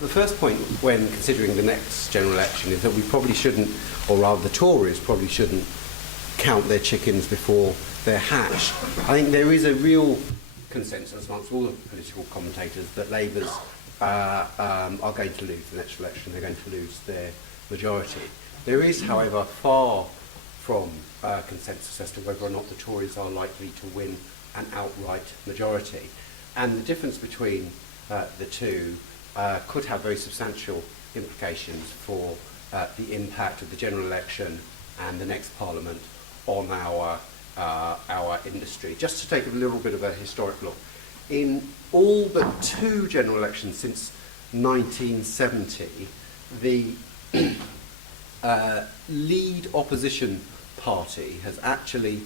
the first point when considering the next general election is that we probably shouldn't, or rather the Tories probably shouldn't, count their chickens before they're hatched. I think there is a real consensus amongst all the political commentators that Labour's are going to lose the next election. They're going to lose their majority. There is, however, far from consensus as to whether or not the Tories are likely to win an outright majority. And the difference between the two could have very substantial implications for the impact of the general election and the next Parliament on our industry. Just to take a little bit of a historic look, in all but two general elections since 1970, the lead opposition party has actually,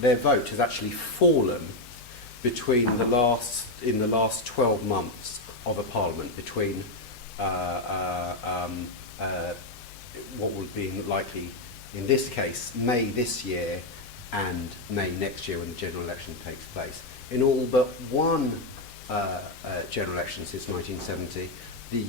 their vote has actually fallen between in the last 12 months of a Parliament, between what would be likely, in this case, May this year and May next year when the general election takes place. In all but one general election since 1970, the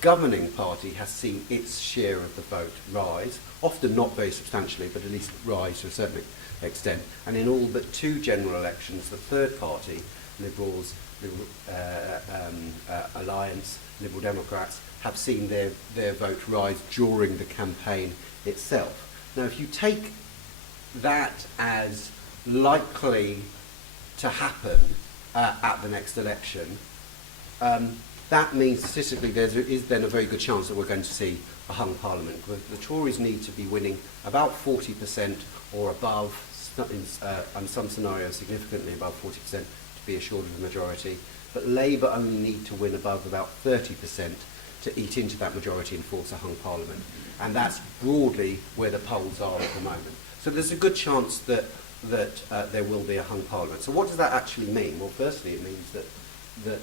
governing party has seen its share of the vote rise, often not very substantially, but at least rise to a certain extent. And in all but two general elections, the third party, Liberals, Alliance, Liberal Democrats, have seen their vote rise during the campaign itself. Now, if you take that as likely to happen at the next election, that means statistically there is then a very good chance that we're going to see a hung Parliament. The Tories need to be winning about 40% or above, in some scenarios significantly above 40% to be assured of a majority, but Labour only need to win above about 30% to eat into that majority and force a hung Parliament. And that's broadly where the polls are at the moment. So there's a good chance that there will be a hung Parliament. So what does that actually mean? Well, firstly, it means that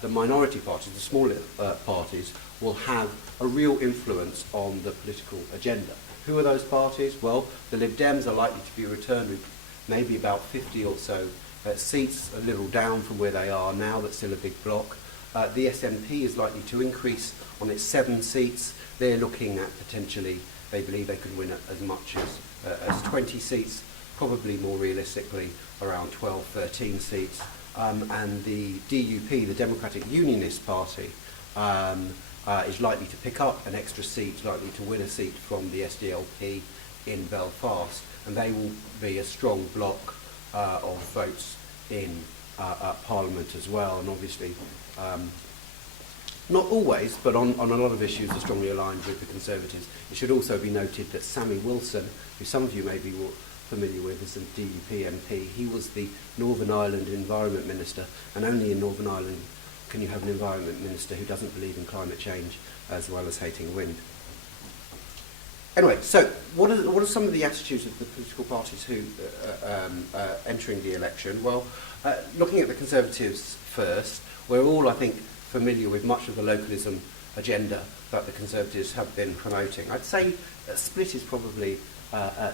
the minority parties, the smaller parties, will have a real influence on the political agenda. Who are those parties? Well, the Lib Dems are likely to be returned with maybe about 50 or so seats, a little down from where they are now, but still a big bloc. The SNP is likely to increase on its 7 seats. They're looking at potentially, they believe they could win as much as 20 seats, probably more realistically around 12, 13 seats. And the DUP, the Democratic Unionist Party, is likely to pick up an extra seat, likely to win a seat from the SDLP in Belfast, and they will be a strong bloc of votes in Parliament as well. And obviously, not always, but on a lot of issues are strongly aligned with the Conservatives. It should also be noted that Sammy Wilson, who some of you may be familiar with as a DUP MP, he was the Northern Ireland Environment Minister, and only in Northern Ireland can you have an Environment Minister who doesn't believe in climate change as well as hating wind. Anyway, so what are some of the attitudes of the political parties who entering the election? Well, looking at the Conservatives first, we're all, I think, familiar with much of the localism agenda that the Conservatives have been promoting. I'd say split is probably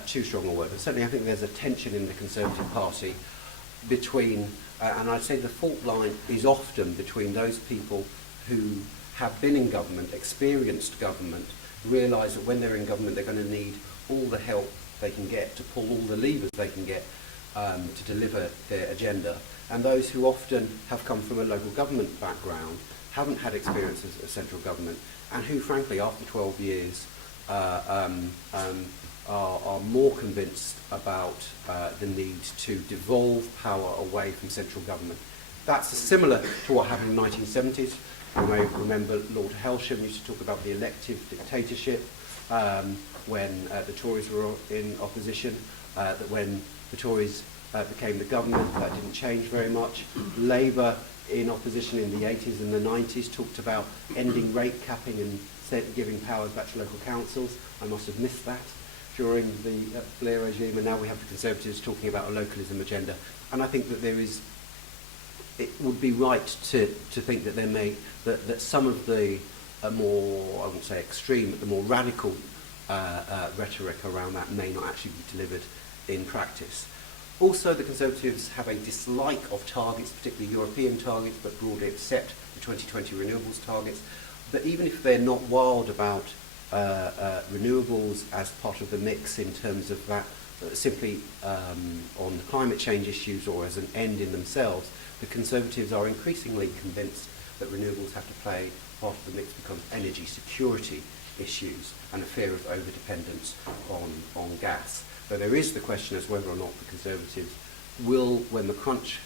too strong a word, but certainly I think there's a tension in the Conservative Party between, and I'd say the fault line is often between those people who have been in government, experienced government, realise that when they're in government they're going to need all the help they can get to pull all the levers they can get to deliver their agenda, and those who often have come from a local government background, haven't had experience as a central government, and who frankly after 12 years are more convinced about the need to devolve power away from central government. That's similar to what happened in the 1970s. You may remember Lord Hailsham used to talk about the elective dictatorship when the Tories were in opposition, that when the Tories became the government, that didn't change very much. Labour in opposition in the 80s and the 90s talked about ending rate capping and giving powers back to local councils. I must have missed that during the Blair regime, and now we have the Conservatives talking about a localism agenda. And I think that it would be right to think that that some of the more, I wouldn't say extreme, but the more radical rhetoric around that may not actually be delivered in practice. Also, the Conservatives have a dislike of targets, particularly European targets, but broadly accept the 2020 renewables targets. But even if they're not wild about renewables as part of the mix in terms of that, simply on the climate change issues or as an end in themselves, the Conservatives are increasingly convinced that renewables have to play part of the mix because of energy security issues and a fear of over-dependence on gas. So there is the question as whether or not the Conservatives will, when the crunch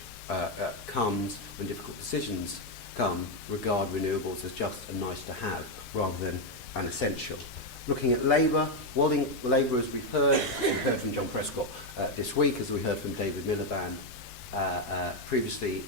comes, when difficult decisions come, regard renewables as just a nice to have rather than an essential. Looking at Labour, Labour, as we've heard from John Prescott this week, as we heard from David Miliband previously,